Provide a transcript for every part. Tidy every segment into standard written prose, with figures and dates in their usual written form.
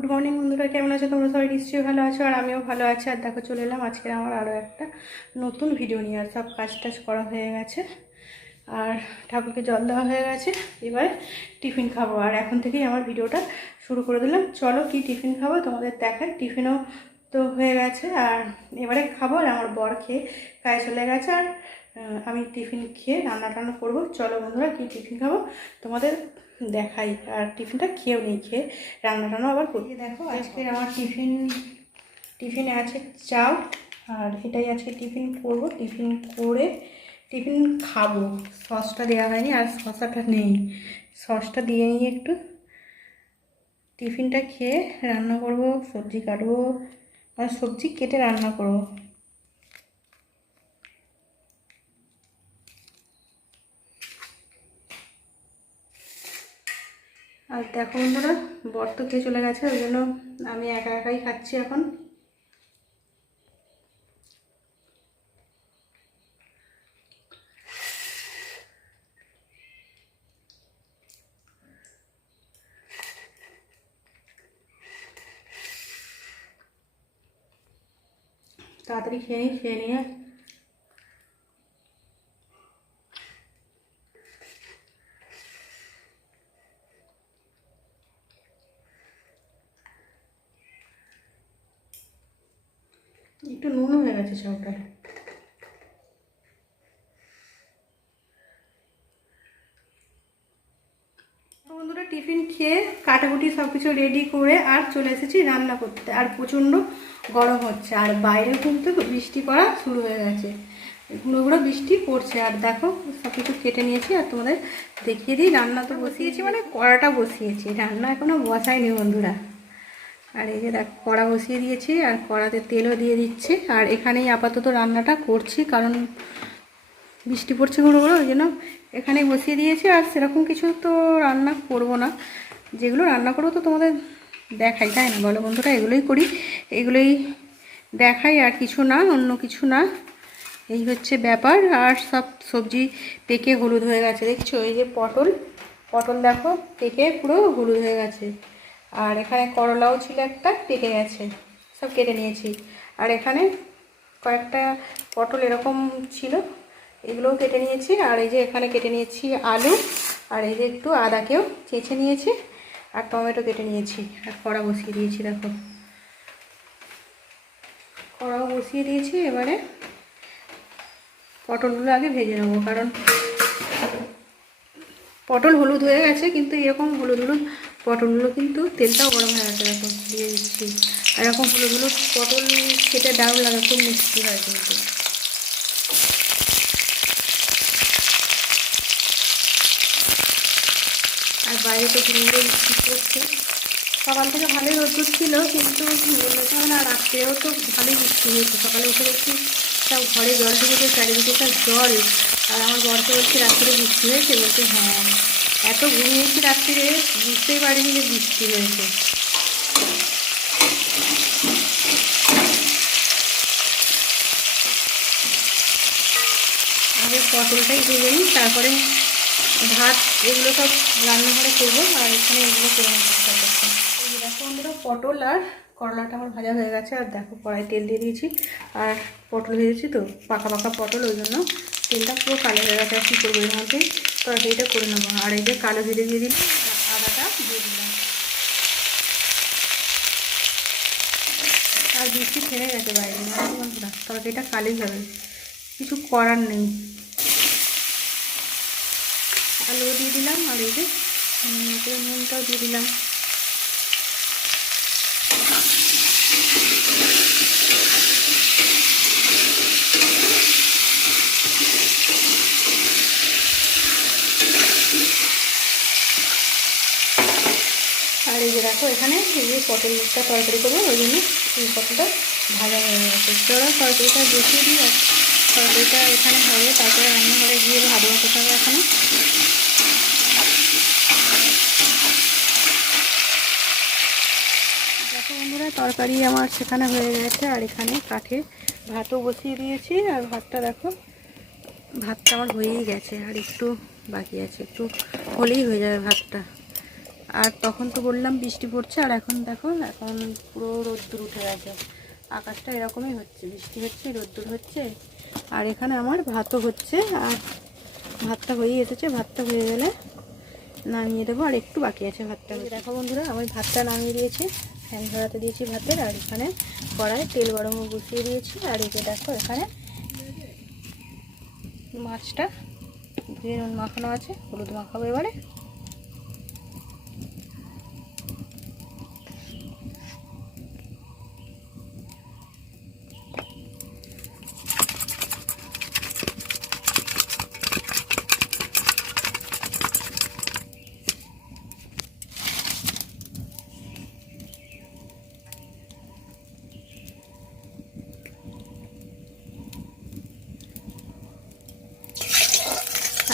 Good morning বন্ধুরা, কেমন আছো তোমরা? সবাই নিশ্চয়ই ভালো আছো, আর আমিও ভালো আছি। আর দেখো, চলে এলাম আজকে আমার আরও একটা নতুন ভিডিও নিয়ে। আর সব কাজ টাজ করা হয়ে গেছে, আর ঠাকুরকে জল দেওয়া হয়ে গেছে। এবারে টিফিন খাবো, আর এখন থেকেই আমার ভিডিওটা শুরু করে দিলাম। চলো কি টিফিন খাবো তোমাদের দেখায়। টিফিনও তো হয়ে গেছে, আর এবারে খাবো। আর আমার বর খেয়ে কাজে চলে গেছে, আর আমি টিফিন খেয়ে রান্না টান্না করবো। চলো বন্ধুরা, কি টিফিন খাবো তোমাদের দেখাই। আর টিফিনটা খেয়েও নেই, খেয়ে রান্না টান্না আবার করি। দেখো, আজকে আমার টিফিনে আছে চাউ, আর এটাই আজকে টিফিন করবো। টিফিন করে টিফিন খাবো। সসটা দেওয়া হয়নি, আর শসাটা নেই, সসটা দিয়ে নিই একটু। টিফিনটা খেয়ে রান্না করবো, সবজি কাটবো, আর সবজি কেটে রান্না করবো। আর দেখো বন্ধুরা, বর তো খেয়ে চলে গেছে, ওই জন্য আমি একা একাই খাচ্ছি এখন। তাড়াতাড়ি খেয়ে নিয়ে একটু নুন হয়ে গেছে চাউটা। বন্ধুরা, টিফিন খেয়ে কাটাকুটি সব কিছু রেডি করে আর চলে এসেছি রান্না করতে। আর প্রচণ্ড গরম হচ্ছে, আর বাইরে কিন্তু বৃষ্টি পড়া শুরু হয়ে গেছে, ঘুরো ঘুরো বৃষ্টি পড়ছে। আর দেখো, সব কিছু কেটে নিয়েছি, আর তোমাদের দেখিয়ে দিই। রান্না তো বসিয়েছি, মানে কড়াটা বসিয়েছি, রান্না এখনও বসাইনি বন্ধুরা। আর এই যে দেখো, কড়া বসিয়ে দিয়েছি, আর কড়াতে তেলও দিয়ে দিচ্ছি। আর এখানেই আপাতত রান্নাটা করছি, কারণ বৃষ্টি পড়ছে ঘুরো ঘুরো, ওই জন্য এখানেই বসিয়ে দিয়েছি। আর সেরকম কিছু তো রান্না করব না, যেগুলো রান্না করবো তো তোমাদের দেখাই, তাই না বলো বন্ধুরা? এগুলোই করি, এগুলোই দেখাই, আর কিছু না, অন্য কিছু না। এই হচ্ছে ব্যাপার। আর সব সবজি পেকে হলুদ হয়ে গেছে, দেখছো? এই যে পটল দেখো, পেকে পুরো হলুদ হয়ে গেছে। আর এখানে করলাও ছিল একটা, পেকে গেছে, সব কেটে নিয়েছি। আর এখানে কয়েকটা পটল এরকম ছিল, এগুলোও কেটে নিয়েছি। আর এই যে এখানে কেটে নিয়েছি আলু, আর এই যে একটু আদাকেও চেঁচে নিয়েছি, আর টমেটো কেটে নিয়েছি। আর কড়া বসিয়ে দিয়েছি, দেখো কড়াও বসিয়ে দিয়েছি। এবারে পটলগুলো আগে ভেজে নেবো, কারণ পটল হলুদ হয়ে গেছে, কিন্তু এরকম হলুদ হলুদ পটলগুলো কিন্তু তেলটাও গরম হয়ে গেছে, দেখো দিয়ে দিচ্ছি। এরকম হলুদ হলুদ পটল খেতে দারুণ লাগে, খুব মিষ্টি হয় কিন্তু। আর বাইরে তো ঘুরে বৃষ্টি পড়ছে, সকাল থেকে ভালোই রোদ্দুর ছিল, কিন্তু বলেছিলাম না, রাত্রেও তো ভালোই বৃষ্টি হয়েছে। সকালে উঠে দেখছি সব ঘরে জল ঢুকেছে, চারিদিকে সব জল। আর আমার বরকে বলছি, রাত্রে বৃষ্টি হয়েছে? বলছে হ্যাঁ। এত ঘুমিয়েছি রাত্রিরে, বুঝতেই পারিনি যে বৃষ্টি হয়েছে। আগে পটলটাই ভেজে নিই, তারপরে ভাত এগুলো সব রান্নাঘরে করবো। আর এখানে এগুলো করে নিতে হবে। দেখো বন্ধুরা, পটল আর করলাটা আমার ভাজা হয়ে গেছে। আর দেখো, কড়াই তেল দিয়ে দিয়েছি, আর পটল ভেজেছি তো পাকা পাকা পটল, ওই জন্য তেলটা পুরো কালো হয়ে গেছে। আর কী করবো, এর মধ্যে তরকারিটা করে নেবো। আর এই যে কালো জিরে দিয়ে দিলাম, আদাটা দিয়ে দিলাম। আর বৃষ্টি থেমে গেছে বাইরে, বন্ধুরা তরকারিটা কালোই হবে, কিছু করার নেই। আলুও দিয়ে দিলাম, আর এই যে নুনটাও দিয়ে দিলাম। আর এই যে দেখো, এখানে এই যে পটলটা তরকারি করবো, ওই জন্য এই পটলটা ভাজা হয়ে গেছে। চলো তরকারিটা বসিয়ে দিই, আর তরকারিটা এখানে হবে, তারপরে রান্নাঘরে গিয়ে ভাত বসাতে হবে এখানে। দেখো বন্ধুরা, তরকারি আমার সেখানে হয়ে গেছে, আর এখানে কাঠে ভাতও বসিয়ে দিয়েছি। আর ভাতটা দেখো, ভাতটা আমার হয়েই গেছে, আর একটু বাকি আছে, একটু হলেই হয়ে যাবে ভাতটা। আর তখন তো বললাম বৃষ্টি পড়ছে, আর এখন দেখো এখন পুরো রোদ্দুর উঠে গেছে। আকাশটা এরকমই হচ্ছে, বৃষ্টি হচ্ছে রোদ্দুর হচ্ছে। আর এখানে আমার ভাতও হচ্ছে, আর ভাতটা হয়েই এসেছে। ভাতটা হয়ে গেলে নামিয়ে দেবো, আর একটু বাকি আছে ভাতটা। দেখো বন্ধুরা, আমি ভাতটা নামিয়ে দিয়েছি, ফ্যান ধরাতে দিয়েছি ভাতের। আর এখানে কড়াই তেল গরমও বসিয়ে দিয়েছি। আর এই যে দেখো এখানে মাছটা ধুয়ে নুন মাখানো আছে, হলুদ মাখাবো এবারে।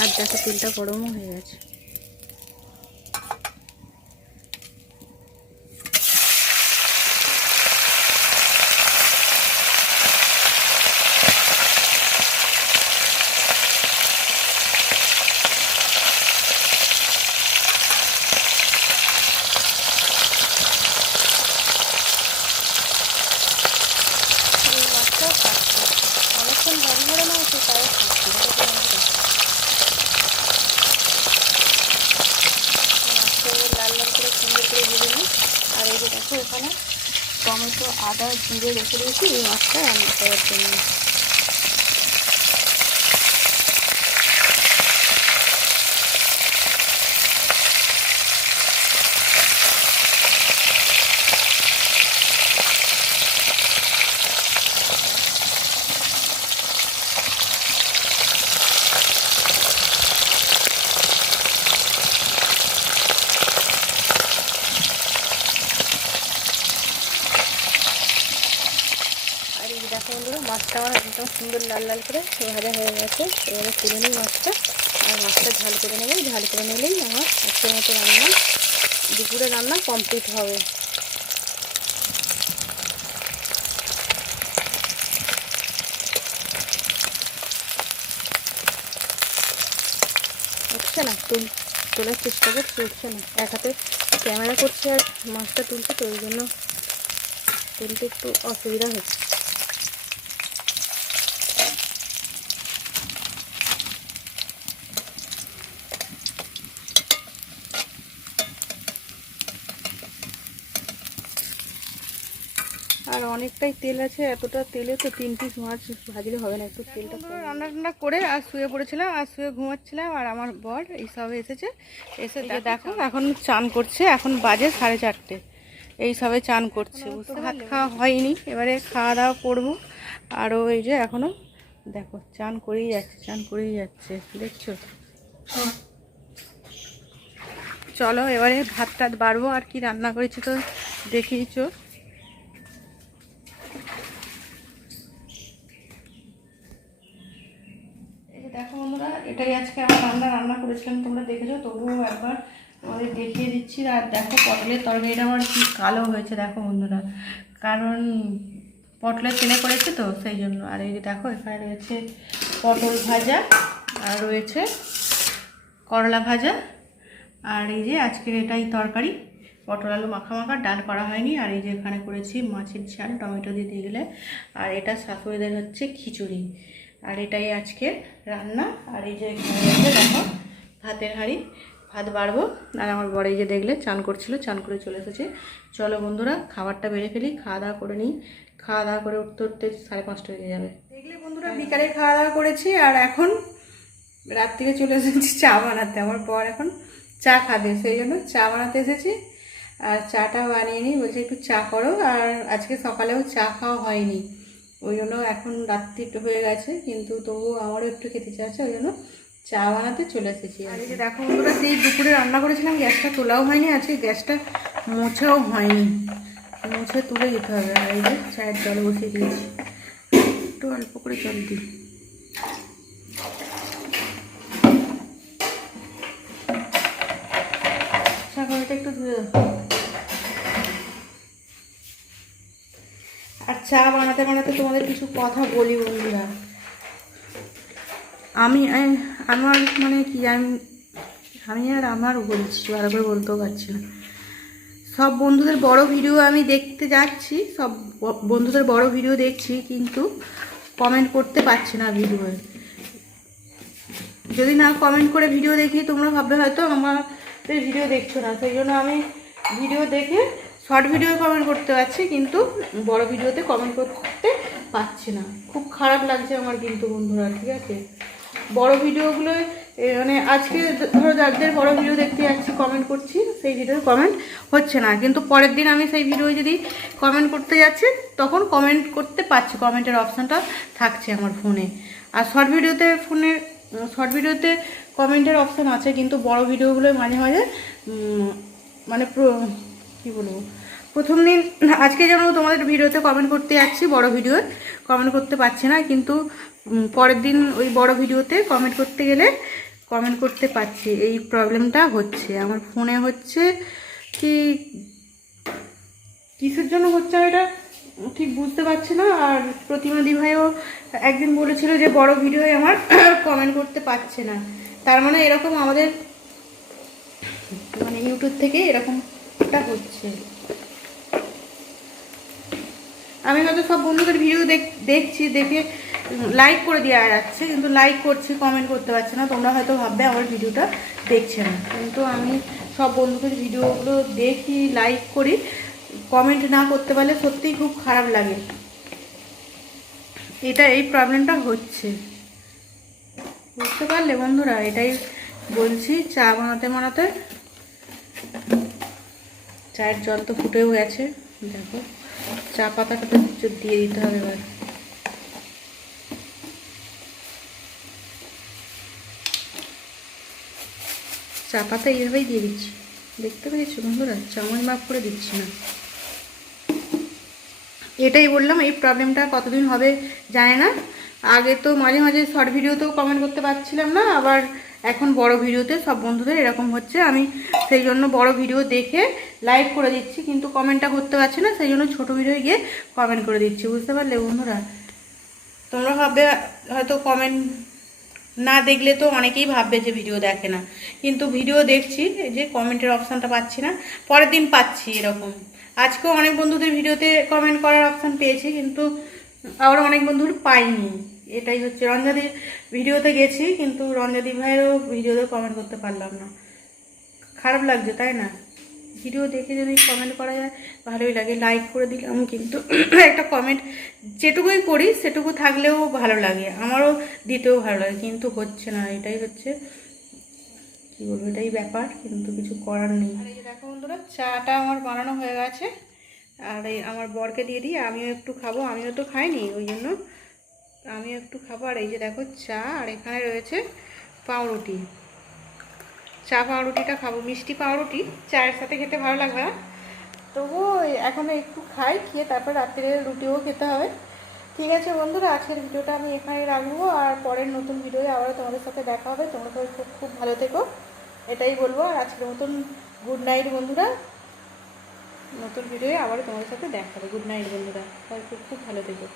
আর দেখো তেলটা গরমও হয়ে গেছে। অনেকক্ষণ ভারী ভরে না হচ্ছে, তাও লাল লাল করে সুন্দর করে ভেজে নিই। আর এই যে দেখো এখানে টমেটো আদা জিরে রেখে দিয়েছি এই মাছটা রান্না করার জন্য। আর এই দেখো বন্ধুরা, মাছটা আমার একদম সুন্দর লাল লাল করে ভাজা হয়ে গেছে। এবারে তুলে নিই মাছটা, আর মাছটা ঝাল করে নেবো। ঝাল করে নিলেই আমার আজকের মতো রান্না, দুপুরে রান্না কমপ্লিট হবে। উঠছে না, তোলার চেষ্টা করছি, উঠছে না। এক হাতে ক্যামেরা করছে আর মাছটা তুলছে, তো ওই জন্য তুলতে একটু অসুবিধা হচ্ছে। আর অনেকটাই তেল আছে, এতটা তেলে তো 3 পিস মাছ ভাজলে হবে না, একটু তেলটা। রান্না টান্না করে আর শুয়ে পড়েছিলাম, আর শুয়ে ঘুমাচ্ছিলাম। আর আমার বর এই সবে এসেছে, এসে দেখো এখন চান করছে। এখন বাজে 4:30, এই সবে চান করছে। ভাত খাওয়া হয়নি, এবারে খাওয়া দাওয়া করবো। আরও এই যে এখনও দেখো চান করেই যাচ্ছে, চান করেই যাচ্ছে, দেখছো। চলো এবারে ভাত টাত বাড়বো। আর কি রান্না করেছি তো দেখিয়েছো। দেখো বন্ধুরা, এটাই আজকে আমার রান্না করেছিলাম, তোমরা দেখেছো, তবুও একবার তোমাদের দেখিয়ে দিচ্ছি। আর দেখো পটলের তরকারিটা আমার কি কালো হয়েছে দেখো বন্ধুরা, কারণ পটলের তেলে করেছে তো সেই জন্য। আর এই যে দেখো এখানে রয়েছে পটল ভাজা, আর রয়েছে করলা ভাজা। আর এই যে আজকের এটাই তরকারি, পটল আলু মাখা মাখা, ডাল করা হয়নি। আর এই যে এখানে করেছি মাছের ঝাল, টমেটো দিয়ে গেলে। আর এটা শাশুড়িদের হচ্ছে খিচুড়ি। আর এটাই আজকে রান্না। আর এই যে এখানে দেখো ভাতের হাঁড়ি, ভাত বাড়বো। আর আমার বড় এই যে দেখলে চান করছিল, চান করে চলে এসেছে। চলো বন্ধুরা খাবারটা বেড়ে ফেলি, খাওয়া দাওয়া করে নিই। খাওয়া দাওয়া করে উঠতে উঠতে 5:30 হয়ে যাবে। দেখলে বন্ধুরা বিকালে খাওয়া দাওয়া করেছি, আর এখন রাত্রিরে চলে এসেছি চা বানাতে। আমার বর এখন চা খাবে, সেই জন্য চা বানাতে এসেছি। আর চাটা বানিয়ে নিই, বলছে একটু চা করো। আর আজকে সকালেও চা খাওয়া হয়নি, ওই জন্য এখন রাত্রি একটু হয়ে গেছে, কিন্তু তবুও আমারও একটু খেতে চাচ্ছে, ওই জন্য চা বানাতে চলে এসেছি। আর এই যে দেখো বন্ধুরা, সেই দুপুরে রান্না করেছিলাম, গ্যাসটা তোলাও হয়নি, আজকে গ্যাসটা মোছাও হয়নি, মুছে তুলে দিতে হবে। আর এই যে চায়ের জল বসিয়ে দিয়েছি, একটু অল্প করে জল দিই। ছাগলটা একটু ধুয়ে দাও। আর চা বানাতে বানাতে তোমাদের কিছু কথা বলি বন্ধুরা। আমার মানে কি, আমি আমি আর আমারও বলছি, ভালো করে বলতেও পারছি না। সব বন্ধুদের বড় ভিডিও আমি দেখতে যাচ্ছি, সব বন্ধুদের বড় ভিডিও দেখছি, কিন্তু কমেন্ট করতে পারছি না ভিডিওয়ে। যদি না কমেন্ট করে ভিডিও দেখি তোমরা ভাববে হয়তো আমার ভিডিও দেখছো না, সেই জন্য আমি ভিডিও দেখে শর্ট ভিডিও কমেন্ট করতে পারছি, কিন্তু বড় ভিডিওতে কমেন্ট করতে পারছি না। খুব খারাপ লাগছে আমার কিন্তু বন্ধুরা, ঠিক আছে। বড় ভিডিওগুলো মানে আজকে ধরো যাদের বড় ভিডিও দেখতে যাচ্ছি কমেন্ট করছি, সেই ভিডিও কমেন্ট হচ্ছে না, কিন্তু পরের দিন আমি সেই ভিডিও যদি কমেন্ট করতে যাচ্ছি তখন কমেন্ট করতে পারছি, কমেন্টের অপশানটা থাকছে আমার ফোনে। আর শর্ট ভিডিওতে কমেন্টের অপশান আছে, কিন্তু বড় ভিডিওগুলো মাঝে মাঝে মানে কী বলবো, প্রথম দিন আজকে যেন তোমাদের ভিডিওতে কমেন্ট করতে যাচ্ছি, বড় ভিডিওর কমেন্ট করতে পারছি না, কিন্তু পরের দিন ওই বড় ভিডিওতে কমেন্ট করতে গেলে কমেন্ট করতে পারছি। এই প্রবলেমটা হচ্ছে আমার ফোনে, হচ্ছে কি কিসের জন্য হচ্ছে এটা ঠিক বুঝতে পারছি না। আর প্রতিমাদি ভাইও একদিন বলেছিল যে বড় ভিডিওয়ে আমার কমেন্ট করতে পারছে না, তার মানে এরকম আমাদের মানে ইউটিউব থেকে এরকমটা হচ্ছে। আমি হয়তো সব বন্ধুদের ভিডিও দেখছি, দেখে লাইক করে দেওয়া যাচ্ছে, কিন্তু লাইক করছি, কমেন্ট করতে পারছি না। তোমরা হয়তো ভাববে আমার ভিডিওটা দেখছে না, কিন্তু আমি সব বন্ধুদের ভিডিওগুলো দেখি, লাইক করি, কমেন্ট না করতে পারলে সত্যিই খুব খারাপ লাগে। এই প্রবলেমটা হচ্ছে, বুঝতে পারলে বন্ধুরা? এটাই বলছি। চা বানাতে চায়ের জল তো ফুটেও গেছে, দেখো চা পাতাটা দিয়ে দিতে হবে এবার। চা পাতা এইভাবেই দিয়ে দিচ্ছি, দেখতে পেয়েছো বন্ধুরা? চামচ মাপ করে দিচ্ছি না। এটাই বললাম, এই প্রবলেমটা কতদিন হবে জানি না। আগে তো মাঝে মাঝে শর্ট ভিডিওতেও কমেন্ট করতে পারছিলাম না, আবার এখন বড় ভিডিওতে সব বন্ধুদের এরকম হচ্ছে। আমি সেই জন্য বড় ভিডিও দেখে লাইক করে দিচ্ছি, কিন্তু কমেন্টটা করতে পারছি না, সেই জন্য ছোটো ভিডিও গিয়ে কমেন্ট করে দিচ্ছি, বুঝতে পারলে বন্ধুরা? তোমরা ভাববে হয়তো কমেন্ট না দেখলে তো অনেকেই ভাববে যে ভিডিও দেখে না, কিন্তু ভিডিও দেখছি, এই যে কমেন্টের অপশানটা পাচ্ছি না, পরের দিন পাচ্ছি এরকম। আজকেও অনেক বন্ধুদের ভিডিওতে কমেন্ট করার অপশান পেয়েছি, কিন্তু আবার অনেক বন্ধুর পাইনি। এটাই হচ্ছে, রঞ্জাদির ভিডিওতে গেছি, কিন্তু রঞ্জাদি ভাইয়েরও ভিডিওতে কমেন্ট করতে পারলাম না। খারাপ লাগছে, তাই না? ভিডিও দেখে যদি কমেন্ট করা যায় ভালোই লাগে। লাইক করে দিলাম, কিন্তু একটা কমেন্ট যেটুকুই করি সেটুকু থাকলেও ভালো লাগে, আমারও দিতেও ভালো লাগে, কিন্তু হচ্ছে না। এটাই হচ্ছে, কী বলবো, এটাই ব্যাপার, কিন্তু কিছু করার নেই। আর এই দেখো বন্ধুরা, চাটা আমার বানানো হয়ে গেছে, আর এই আমার বরকে দিয়ে দিই, আমিও একটু খাবো, আমিও তো খাইনি, ওই জন্য আমিও একটু খাবো। আর এই যে দেখো চা, আর এখানে রয়েছে পাউরুটি। চা পাউরুটিটা খাবো, মিষ্টি পাউরুটি চায়ের সাথে খেতে ভালো লাগবে না, তবুও এখন একটু খাই, খেয়ে তারপর রাত্রে রুটিও খেতে হবে। ঠিক আছে বন্ধুরা, আজকের ভিডিওটা আমি এখানে রাখবো, আর পরের নতুন ভিডিওয়ে আবারও তোমাদের সাথে দেখা হবে। তোমরা সবাই খুব খুব ভালো থেকো, এটাই বলবো। আর আজকের মতন গুড নাইট বন্ধুরা, নতুন ভিডিওয়ে আবারও তোমাদের সাথে দেখা হবে। গুড নাইট বন্ধুরা, সবাই খুব খুব ভালো থেকো।